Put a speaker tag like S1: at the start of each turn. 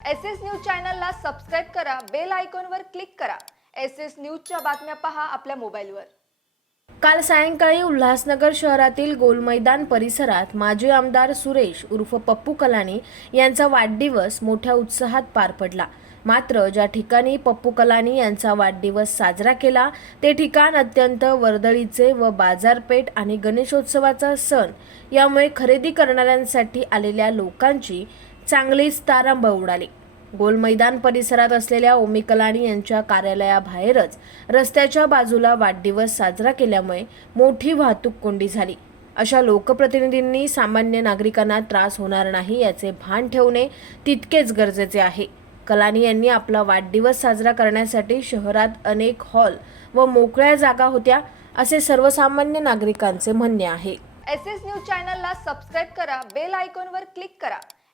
S1: S S news चॅनलला subscribe करा bell आयकॉनवर क्लिक करा. एस एस न्यूजच्या बातम्या पहा आपल्या मोबाईलवर.
S2: काल सायंकाळी उल्हासनगर शहरातील गोलमैदान परिसरात माजी आमदार सुरेश उर्फ पप्पू कलानी यांचा वाढदिवस मोठ्या उत्साहात पार पडला. मात्र ज्या ठिकाणी पप्पू कलानी यांचा वाढदिवस साजरा केला ते ठिकाण अत्यंत वर्दळीचे व बाजारपेठ आणि गणेशोत्सवाचा सण यामुळे खरेदी करणाऱ्यांसाठी आलेल्या लोकांची चांगलीच तारांब उडाली. गोल मैदान परिसरात असलेल्या ओमी यांच्या कार्यालयाबाहेरच रस्त्याच्या बाजूला वाढदिवस साजरा केल्यामुळे मोठी वाहतूक कोंडी झाली. अशा लोकप्रतिनिधींनी सामान्य नागरिकांना त्रास होणार नाही याचे भान ठेवणे तितकेच गरजेचे आहे. कलानी यांनी आपला वाढदिवस साजरा करण्यासाठी शहरात अनेक हॉल व मोकळ्या जागा होत्या असे सर्वसामान्य नागरिकांचे म्हणणे आहे.
S1: एस एस न्यूज चॅनलला सबस्क्राईब करा बेल आयकॉनवर क्लिक करा.